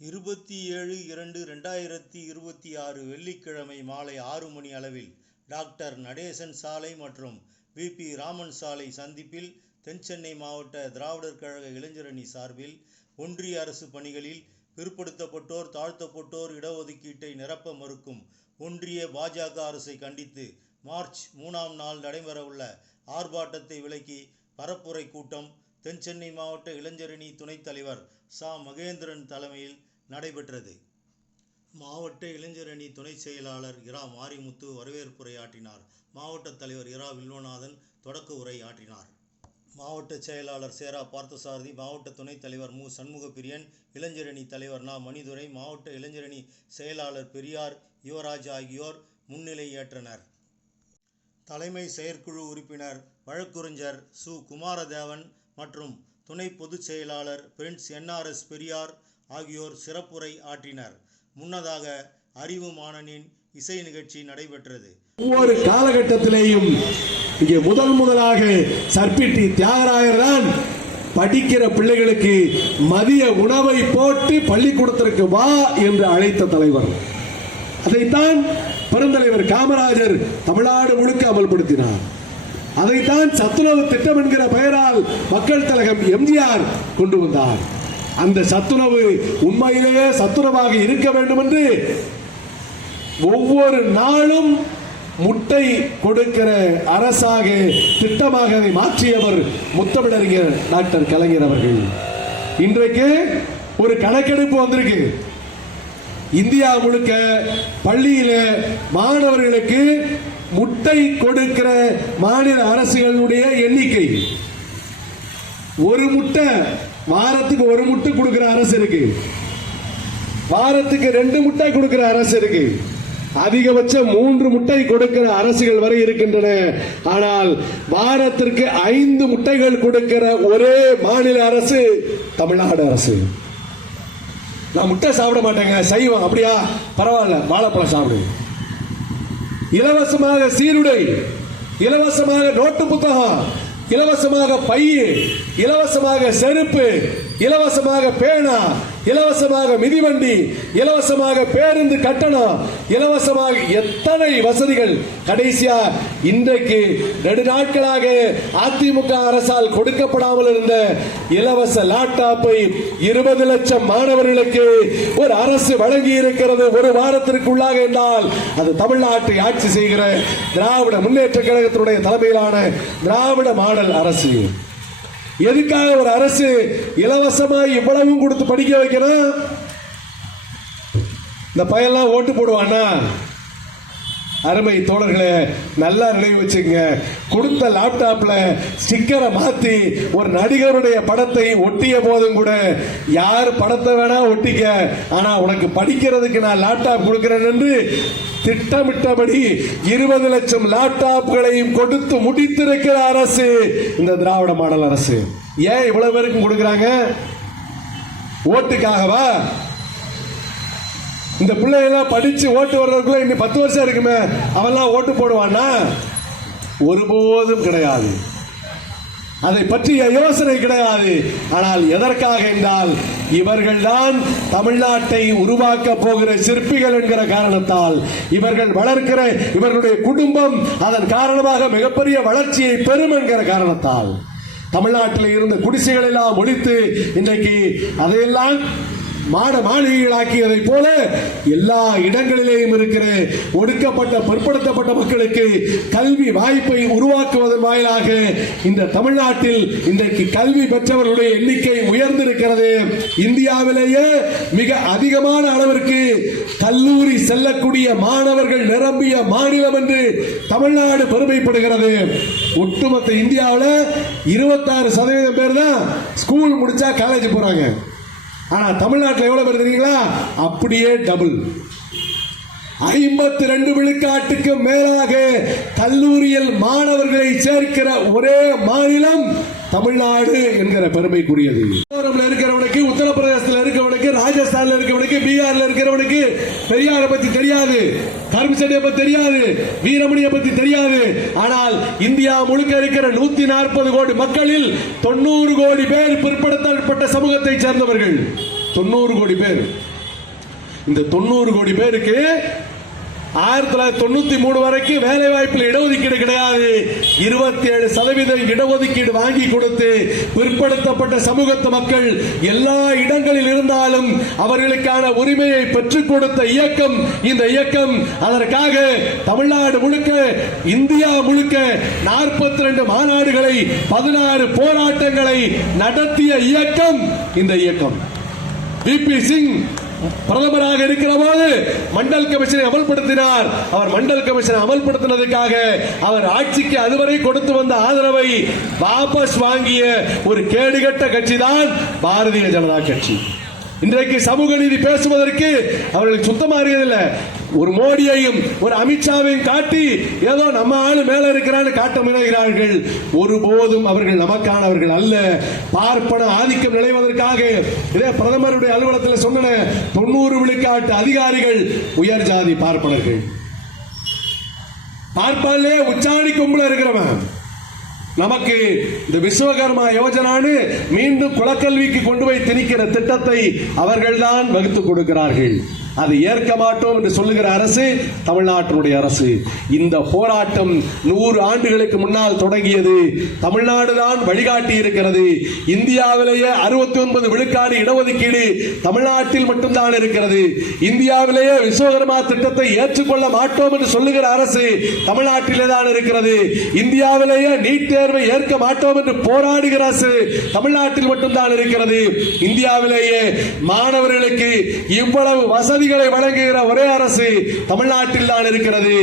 27/2/2026 வெள்ளிக்கிழமை மாலை 6 மணி அளவில் டாக்டர் நடேசன் சாலை மற்றும் வி.பி. ராமன் சாலை சந்திப்பில் தென்சென்னை மாவட்ட திராவிடர் கழக இளைஞரணி சார்பில் ஒன்றிய அரசு பணிகளில் பிற்படுத்தப்பட்டோர் தாழ்த்தப்பட்டோர் இடஒதுக்கீட்டை நிரப்ப மறுக்கும் ஒன்றிய பாஜக அரசை கண்டித்து மார்ச் 3ஆம் நாள் நடைபெறவுள்ள ஆர்ப்பாட்டத்தை விலக்கி பரப்புரை கூட்டம் தென்சென்னை மாவட்ட இளைஞரணி துணைத் தலைவர் சா. மகேந்திரன் தலைமையில் நடைபெற்றது. மாவட்ட இளைஞரணி துணை செயலாளர் இரா. மாரிமுத்து வரவேற்புரையாற்றினார். மாவட்ட தலைவர் இரா. வில்வநாதன் தொடக்க உரை ஆற்றினார். மாவட்ட செயலாளர் சேரா. பார்த்தசாரதி, மாவட்ட துணைத் தலைவர் மு. சண்முகப்பிரியன், இளைஞரணி தலைவர் நா. மணிதுரை, மாவட்ட இளைஞரணி செயலாளர் பெரியார் யுவராஜ் ஆகியோர் முன்னிலை ஏற்றனர். தலைமை செயற்குழு உறுப்பினர் வழக்குரைஞர் சு. குமாரதேவன் மற்றும் துணை பொதுச் செயலாளர் பிரின்ஸ் NRS பெரியார் ஆகியோர் சிறப்புரை ஆற்றினர். முன்னதாக அறிவு மாணனின் இசை நிகழ்ச்சி நடைபெற்றது. ஒவ்வொரு காலகட்டத்திலேயும் இங்கே முதலாக சர்பிட்டி தியாகராயர் தான் படிக்கிற பிள்ளைகளுக்கு மதிய உணவை போட்டு பள்ளிக்கூடத்திற்கு வா என்று அழைத்த தலைவர். அதைத்தான் பெருந்தலைவர் காமராஜர் தமிழ்நாடு முழுக்க அமல்படுத்தினார். அதைத்தான் சத்துணவு திட்டம் என்கிற பெயரால் மக்கள் திலகம் MGR கொண்டு வந்தார். அந்த சத்துணவு உண்மையிலேயே சத்துணவாக இருக்க வேண்டும் என்று ஒவ்வொரு நாளும் முட்டை கொடுக்கிற அரசாக திட்டமாக அதை மாற்றியவர் முத்தமிழறிஞர் டாக்டர் கலைஞர் அவர்கள். இன்றைக்கு ஒரு கணக்கெடுப்பு வந்திருக்கு. இந்தியா முழுக்க பள்ளியில மாணவர்களுக்கு முட்டை கொடுக்கிற மாநில அரசுகளுடைய எண்ணிக்கை, ஒரு முட்டை வாரத்துக்கு ஒரு முட்டை கொடுக்கிற அரசு இருக்கு, வாரத்துக்கு 2 முட்டை கொடுக்கிற அரசு இருக்கு, அதிகபட்சம் 3 முட்டை கொடுக்கிற அரசுகள் வரை இருக்கின்றன. ஆனால் வாரத்திற்கு 5 முட்டைகள் கொடுக்கிற ஒரே மாநில அரசு தமிழ்நாடு அரசு. நான் முட்டை சாப்பிட மாட்டேங்க, சைவம். அப்படியா, பரவாயில்ல, வாழைப்பழம் சாப்பிடு. இலவசமாக சீருடை, இலவசமாக நோட்டு புத்தகம், இலவசமாக பைய, இலவசமாக செருப்பு, இலவசமாக பேனா, இலவசமாக மிதிவண்டி, இலவசமாக பேருந்து கட்டணம், இலவசமாக எத்தனை வசதிகள். கடைசியா இன்றைக்கு நெடுநாட்களாக அதிமுக அரசால் கொடுக்கப்படாமல் இருந்த இலவச லேப்டாப்பை 20 லட்சம் மாணவர்களுக்கு ஒரு அரசு வழங்கி இருக்கிறது ஒரு வாரத்திற்குள்ளாக என்றால் அது தமிழ்நாட்டை ஆட்சி செய்கிற திராவிட முன்னேற்ற கழகத்தினுடைய தலைமையிலான திராவிட மாடல் அரசு. எதுக்காக ஒரு அரசு இலவசமா இவ்வளவும் கொடுத்து படிக்க வைக்கணும்? இந்த பையெல்லாம் ஓட்டு போடுவானா? அருமை தோழர்களே, நல்லா நினைவு வச்சுங்க. கொடுத்த லேப்டாப்ல ஸ்டிக்கரை மாத்தி ஒரு நடிகருடைய படத்தை ஒட்டிய போதும் கூட யார் படத்தை வேணா ஒட்டிக்க, ஆனா உனக்கு படிக்கிறதுக்கு நான் லேப்டாப் கொடுக்கிறேன் என்று திட்டமிட்டபடி 20 லட்சம் லேப்டாப்களையும் கொடுத்து முடித்திருக்கிற அரசு இந்த திராவிட மாடல் அரசு. ஏன் இவ்வளவு பேருக்கும் கொடுக்கிறாங்க? ஓட்டுக்காகவா? இந்த பிள்ளைகள்லாம் படிச்சு ஓட்டு வர்றதுக்குள்ள இன்னும் 10 வருஷம் இருக்குமே, அவெல்லாம் ஓட்டு போடுவானா? ஒருபோதும் கிடையாது. அதை பற்றிய யோசனை கிடையாது. ஆனால் எதற்காக என்றால் இவர்கள்தான் தமிழ்நாட்டை உருவாக்க போகிற சிற்பிகள் என்கிற காரணத்தால், இவர்கள் வளர்க்கிற இவர்களுடைய குடும்பம் அதன் காரணமாக மிகப்பெரிய வளர்ச்சியை பெறும் என்கிற காரணத்தால் தமிழ்நாட்டில் இருந்த குடிசைகள் எல்லாம் ஒழித்து இன்றைக்கு அதையெல்லாம் மாளிகைகளாக்கியதை போல எல்லா இடங்களிலேயும் இருக்கிற ஒடுக்கப்பட்ட பிற்படுத்தப்பட்ட மக்களுக்கு கல்வி வாய்ப்பை உருவாக்குவதன் வாயிலாக இந்த தமிழ்நாட்டில் இன்றைக்கு கல்வி பெற்றவர்களுடைய எண்ணிக்கை உயர்ந்திருக்கிறது. இந்தியாவிலேயே மிக அதிகமான அளவிற்கு கல்லூரி செல்லக்கூடிய மாணவர்கள் நிரம்பிய மாநிலம் என்று தமிழ்நாடு பெருமைப்படுகிறது. ஒட்டுமொத்த இந்தியாவில் 26% பேர் தான் ஸ்கூல் முடிச்சா காலேஜ் போறாங்க. ஆனா தமிழ்நாட்டில் எவ்வளவு பேர் தெரியுங்களா? அப்படியே டபுள். 52 விழுக்காட்டுக்கு மேலாக கல்லூரியில் மாணவர்களை சேர்க்கிற ஒரே மாநிலம் தமிழ்நாடு என்கிற பெருமைக்குரியது. இருக்கிறவனுக்கு, உத்தரப்பிரதேசத்தில் இருக்கிறவனுக்கு, ராஜஸ்தான்ல இருக்கிறவனுக்கு, பீகார்ல இருக்கிறவனுக்கு பெரியாரை பத்தி தெரியாது, கருப்புச்சட்டையை பத்தி தெரியாது, வீரமணியை பத்தி தெரியாது. ஆனால் இந்தியா முழுக்க இருக்கிற 140 கோடி மக்களில் 90 கோடி பேர் பிற்படுத்தப்பட்ட சமூகத்தை சேர்ந்தவர்கள். 90 கோடி பேர். இந்த 90 கோடி பேருக்கு 1993 வரைக்கும் வேலை வாய்ப்பில் இடஒதுக்கீடு கிடையாது. 27% இடஒதுக்கீடு வாங்கி கொடுத்து பிற்படுத்தப்பட்ட சமூகத்து மக்கள் எல்லா இடங்களில் இருந்தாலும் அவர்களுக்கான உரிமையை பெற்றுக் கொடுத்த இயக்கம் இந்த இயக்கம். அதற்காக தமிழ்நாடு முழுக்க, இந்தியா முழுக்க 42 மாநாடுகளை, 16 போராட்டங்களை நடத்திய இயக்கம் இந்த இயக்கம். விபி சிங் பிரதமராக இருக்கிற போது மண்டல் கமிஷனை அமல்படுத்தினார். அவர் மண்டல் கமிஷனை அமல்படுத்தினதுக்காக அவர் ஆட்சிக்கு அதுவரை கொடுத்து வந்த ஆதரவை வாபஸ் வாங்கிய ஒரு கேடுகட்ட கட்சி தான் பாரதிய ஜனதா கட்சி. இன்றைக்கு சமூக நீதி பேசுவதற்கு அவர்களுக்கு சுத்தமா அறியதில்லை. ஒரு மோடியையும் ஒரு அமித்ஷாவையும் காட்டி ஏதோ நம்ம ஆளு மேல இருக்கிறான்னு காட்ட முனைகிறார்கள். ஒருபோதும் அவர்கள் நமக்கானவர்கள் அல்ல. பார்ப்பன ஆதிக்கம் நிலைவதற்காக இதே பிரதமருடைய அலுவலகத்தில் சொன்ன 90 விழுக்காட்டு அதிகாரிகள் உயர் ஜாதி பார்ப்பனர்கள். பார்ப்பாலே உச்சாணி கொம்புல இருக்கிறவன். நமக்கு இந்த விஸ்வகர்மா யோஜனான்னு மீண்டும் குலக்கல்விக்கு கொண்டு போய் திணிக்கிற திட்டத்தை அவர்கள்தான் வகுத்து கொடுக்கிறார்கள். அதை ஏற்க மாட்டோம் என்று சொல்லுகிற அரசு தமிழ்நாட்டினுடைய அரசு. இந்த போராட்டம் 100 ஆண்டுகளுக்கு முன்னால் தொடங்கியது. தமிழ்நாடு தான் வழிகாட்டி இருக்கிறது. இந்தியாவிலேயே 69 விழுக்காடு இடஒதுக்கீடு தமிழ்நாட்டில் மட்டும்தான் இருக்கிறது. இந்தியாவிலேயே விஸ்வகர்மா திட்டத்தை ஏற்றுக்கொள்ள மாட்டோம் என்று சொல்லுகிற அரசு தமிழ்நாட்டிலே தான் இருக்கிறது. இந்தியாவிலேயே நீட் தேர்வை ஏற்க மாட்டோம் என்று போராடுகிற அரசு தமிழ்நாட்டில் மட்டும்தான் இருக்கிறது. இந்தியாவிலேயே மாணவர்களுக்கு இவ்வளவு வசதிகளை வழங்குகிற ஒரே அரசு தமிழ்நாட்டில் தான் இருக்கிறது.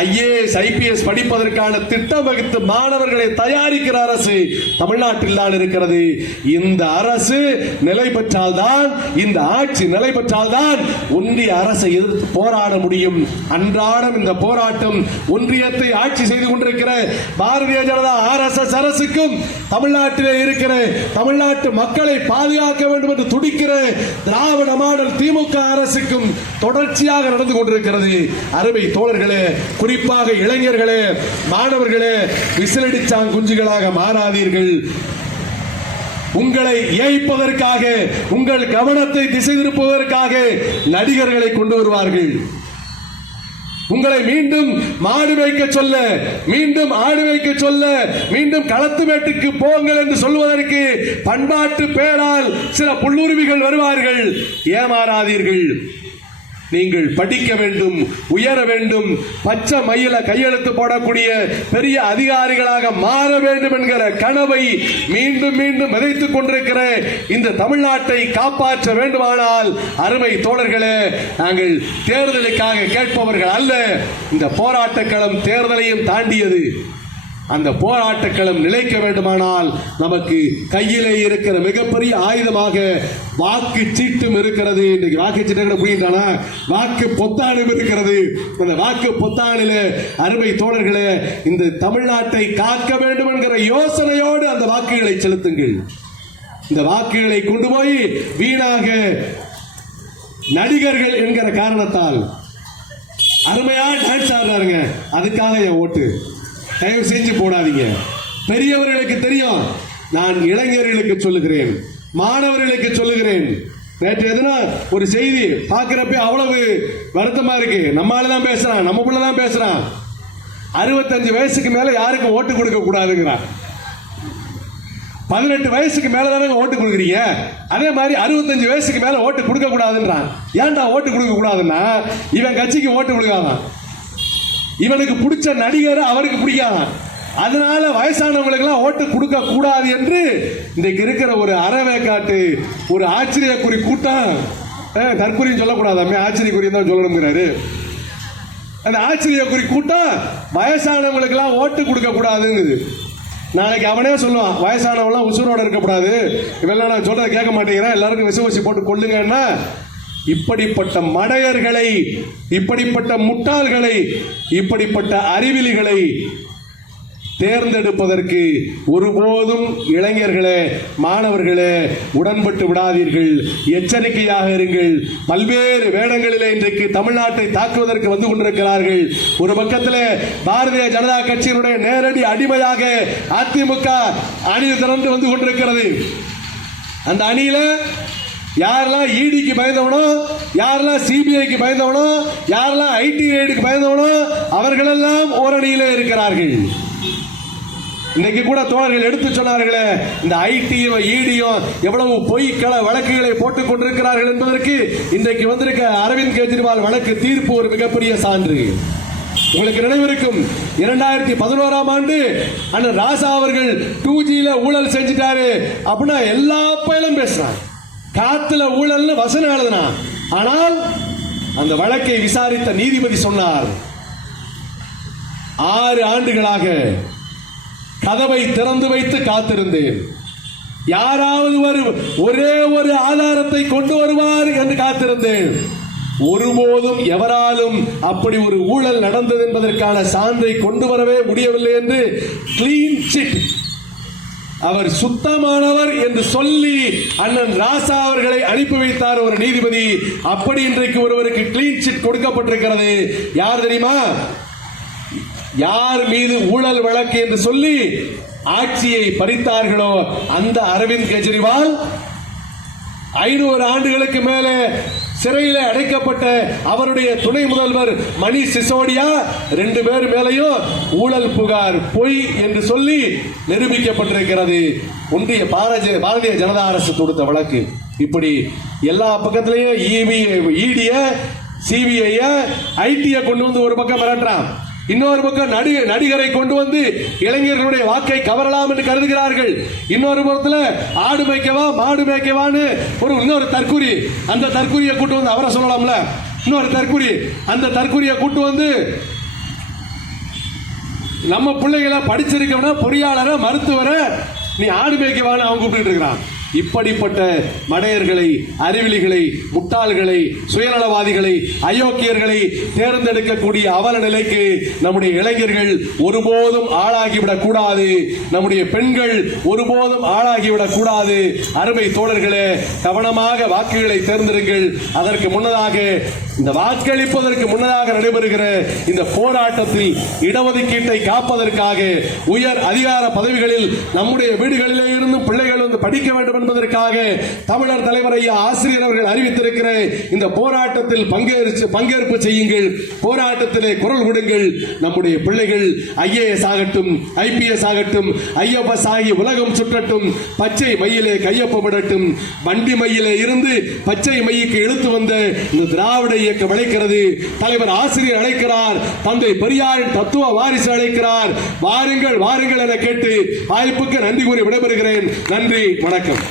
ஐஏஎஸ் ஐபிஎஸ் படிப்பதற்கான திட்டம் வகுத்து மாணவர்களை தயாரிக்கிற அரசு தமிழ்நாட்டில் தான் இருக்கிறது. இந்த அரசு நிலை பெற்றால்தான், இந்த ஆட்சி நிலை பெற்றால்தான் ஒன்றிய அரசை எதிர்த்து போராட முடியும். அன்றாடம் இந்த போராட்டம் ஒன்றியத்தை ஆட்சி செய்து கொண்டிருக்கிற பாரதிய ஜனதா RSS அரசுக்கும் தமிழ்நாட்டிலே இருக்கிற தமிழ்நாட்டு மக்களை பாதுகாக்க வேண்டும் என்று துடிக்கிற திராவிட மாடல் திமுக அரசுக்கும் தொடர்ச்சியாக நடந்து கொண்டிருக்கிறது. அருமை தோழர்களே, குறிப்பாக இளைஞர்களே, மாணவர்களே, விசிலடிச்சாங் குஞ்சுகளாக மாறாதீர்கள். உங்களை ஏய்ப்பதற்காக, உங்கள் கவனத்தை திசை திருப்புவதற்காக நடிகர்களை கொண்டு வருவார்கள். உங்களை மீண்டும் மாடு வைக்க சொல்ல, மீண்டும் ஆடு வைக்க சொல்ல, மீண்டும் களத்து மேட்டுக்கு போங்கள் என்று சொல்வதற்கு பண்பாட்டு பேரால் சில புல்லுருவிகள் வருவார்கள். ஏமாறாதீர்கள். நீங்கள் படிக்க வேண்டும், உயர வேண்டும், பச்சை மயில கையெழுத்து போடக்கூடிய பெரிய அதிகாரிகளாக மாற வேண்டும் என்கிற கனவை மீண்டும் மீண்டும் விதைத்துக் கொண்டிருக்கிற இந்த தமிழ்நாட்டை காப்பாற்ற வேண்டுமானால் அருமை தோழர்களே, நாங்கள் தேர்தலுக்காக கேட்பவர்கள் அல்ல. இந்த போராட்ட களம் தேர்தலையும் தாண்டியது. அந்த போராட்ட களம் நிலைக்க வேண்டுமானால் நமக்கு கையிலே இருக்கிற மிகப்பெரிய ஆயுதமாக வாக்கு சீட்டும் இருக்கிறது. இன்றைக்கு வாக்கு சீட்டு புரியுதானா? வாக்கு பொத்தானும் இருக்கிறது. அந்த வாக்கு பொத்தானில அருமை தோழர்களே, இந்த தமிழ்நாட்டை காக்க வேண்டும் என்கிற யோசனையோடு அந்த வாக்குகளை செலுத்துங்கள். இந்த வாக்குகளை கொண்டு போய் வீணாக நடிகர்கள் என்கிற காரணத்தால் அருமையா டான்ஸ் ஆடுறாருங்க, அதுக்காக என் ஓட்டு தயவு செஞ்சு போடாதீங்க. பெரியவர்களுக்கு தெரியும். நான் இளைஞர்களுக்கு சொல்லுகிறேன், மாணவர்களுக்கு சொல்லுகிறேன். நேற்று எதுனா ஒரு செய்தி பார்க்கிறப்ப அவ்வளவு வருத்தமா இருக்கு. நம்மளால தான் பேசுறான், நம்ம புள்ள தான் பேசுறான். 65 வயசுக்கு மேல யாருக்கும் ஓட்டு கொடுக்க கூடாதுங்கிறான். 18 வயசுக்கு மேல தானே ஓட்டு கொடுக்குறீங்க, அதே மாதிரி 65 வயசுக்கு மேல ஓட்டு கொடுக்க கூடாதுன்றான். ஏன்டா ஓட்டு கொடுக்க கூடாதுன்னா, இவன் கட்சிக்கு ஓட்டு கொடுக்காதான், இவனுக்கு பிடிச்ச நடிகர் அவருக்கு பிடிக்காத, அதனால வயசானவங்களுக்கெல்லாம் ஓட்டு கொடுக்க கூடாது என்று இன்றைக்கு இருக்கிற ஒரு அறவேக்காட்டு ஒரு ஆச்சரியக்குறி கூட்டம். தற்குறியும் சொல்லக்கூடாது, ஆச்சரியக்குறியும் தான் சொல்லணுங்கிறாரு. அந்த ஆச்சரியக்குறி கூட்டம் வயசானவங்களுக்கெல்லாம் ஓட்டு கொடுக்க கூடாதுங்குது. நாளைக்கு அவனே சொல்லுவான், வயசானவங்களாம் உசுரோட இருக்கக்கூடாது, இவெல்லாம் நான் சொல்றதை கேட்க மாட்டேங்கிறேன், எல்லாருக்கும் விசுவாசி போட்டு கொள்ளுங்கன்னா. இப்படிப்பட்ட மடையர்களை, இப்படிப்பட்ட முட்டாள்களை, இப்படிப்பட்ட அறிவிலிகளை தேர்ந்தெடுப்பதற்கு ஒருபோதும் இளைஞர்களே, மாணவர்களே உடன்பட்டு விடாதீர்கள். எச்சரிக்கையாக இருங்கள். பல்வேறு வேடங்களிலே இன்றைக்கு தமிழ்நாட்டை தாக்குவதற்கு வந்து கொண்டிருக்கிறார்கள். ஒரு பக்கத்தில் பாரதிய ஜனதா கட்சியினுடைய நேரடி அடிமையாக அதிமுக அணி திரண்டு வந்து கொண்டிருக்கிறது. அந்த அணியில யாரெல்லாம் இடிக்கு பயந்தவனோ, யாரெல்லாம் சிபிஐக்கு பயந்தவனோ, யாரெல்லாம் ஐடி ரைடுக்கு பயந்தவனோ அவர்களெல்லாம் ஓரணியிலே இருக்கிறார்கள். இன்னைக்கு கூட தோழர்கள் எடுத்து சொன்னார்களே, இந்த ஐடியும் இடியும் எவ்வளவு பொய்க்கள வழக்குகளை போட்டுக் கொண்டிருக்கிறார்கள் என்பதற்கு இன்றைக்கு வந்திருக்க அரவிந்த் கெஜ்ரிவால் வழக்கு தீர்ப்பு ஒரு மிகப்பெரிய சான்று. உங்களுக்கு நினைவிருக்கும், 2011ஆம் ஆண்டு அண்ணன் ராசா அவர்கள் 2Gல ஊழல் செஞ்சிட்டாரு அப்படின்னா எல்லா பயிலும் பேசுறாங்க. காத்துல ஊழல்னு வசனம் எழுதுனா, ஆனால் அந்த வழக்கை விசாரித்த நீதிபதி சொன்னார், 6 ஆண்டுகளாக கதவை திறந்து வைத்து காத்திருந்தேன். யாராவது ஒரே ஒரு ஆதாரத்தை கொண்டு வருவார் என்று காத்திருந்தேன். ஒருபோதும் எவராலும் அப்படி ஒரு ஊழல் நடந்தது என்பதற்கான சான்றை கொண்டு வரவே முடியவில்லை என்று கிளீன் சிட், அவர் சுத்தமானவர் என்று சொல்லி அண்ணன் ராசா அவர்களை அனுப்பி வைத்தார் ஒரு நீதிபதி. அப்படி இன்றைக்கு ஒருவருக்கு கிளீன் சிட் கொடுக்கப்பட்டிருக்கிறது. யார் தெரியுமா? யார் மீது ஊழல் வழக்கு என்று சொல்லி ஆட்சியை பறித்தார்களோ அந்த அரவிந்த் கெஜ்ரிவால் 500 ஆண்டுகளுக்கு மேலே சிறையில் அடைக்கப்பட்ட அவருடைய துணை முதல்வர் மணீஷ் சிசோடியா 2 பேர் மேலையும் ஊழல் புகார் பொய் என்று சொல்லி நிரூபிக்கப்பட்டிருக்கிறது. ஒன்றிய பாரதிய ஜனதா அரசு தொடுத்த வழக்கு. இப்படி எல்லா பக்கத்திலையும் இடிய, சிபிஐ, ஐடிய கொண்டு வந்து ஒரு பக்கம் மிரட்டுறான், இன்னொரு பக்கம் நடிகரை கொண்டு வந்து இளைஞர்களுடைய வாக்கை கவரலாம் என்று கருதுகிறார்கள். இன்னொரு புறத்தில் ஆடு மேய்க்கவா மாடு மேய்க்கவான்னு இன்னொரு தற்குறி, அந்த தற்குறியை கூட்டு வந்து அவரை சொல்லலாம்ல, இன்னொரு தற்குறி, அந்த தற்குறியை கூட்டு வந்து நம்ம பிள்ளைகளை படிச்சிருக்கவனா பொறியாளரை மருத்துவரை நீ ஆடு மேய்க்கவான்னு அவன் கூப்பிட்டு இருக்கிறான். இப்படிப்பட்ட மடையர்களை, அறிவிலிகளை, முட்டாள்களை, சுயநலவாதிகளை, அயோக்கியர்களை தேர்ந்தெடுக்கக்கூடிய அவல நிலைக்கு நம்முடைய இளைஞர்கள் ஒருபோதும் ஆளாகிவிடக் கூடாது. நம்முடைய பெண்கள் ஒருபோதும் ஆளாகிவிடக் கூடாது. அருமை தோழர்களே, கவனமாக வாக்குகளை தேர்ந்தெடுங்கள். அதற்கு முன்னதாக, இந்த வாக்களிப்பதற்கு முன்னதாக நடைபெறுகிற இந்த போராட்டத்தில் இடஒதுக்கீட்டை காப்பதற்காக உயர் அதிகார பதவிகளில் நம்முடைய வீடுகளிலே இருந்து பிள்ளைகள் வந்து படிக்க வேண்டும் என்பதற்காக தமிழர் தலைவர் ஐயா ஆசிரியர் அவர்கள் அறிவித்திருக்கிற இந்த போராட்டத்தில் பங்கேற்பு செய்யுங்கள். போராட்டத்திலே குரல் கொடுங்கள். நம்முடைய பிள்ளைகள் IAS ஆகட்டும், IPS ஆகட்டும், IFS ஆகி உலகம் சுற்றட்டும். பச்சை மையிலே கையொப்பமிடட்டும். வண்டி மையிலே இருந்து பச்சை மைக்கு இழுத்து வந்த இந்த திராவிட இயக்கம் அழைக்கிறது. தலைவர் ஆசிரியர் அழைக்கிறார். தந்தை பெரியாரின் தத்துவ வாரிசு அழைக்கிறார். வாருங்கள் வாருங்கள் என கேட்டு வாய்ப்புக்கு நன்றி கூறி விடைபெறுகிறேன். நன்றி, வணக்கம்.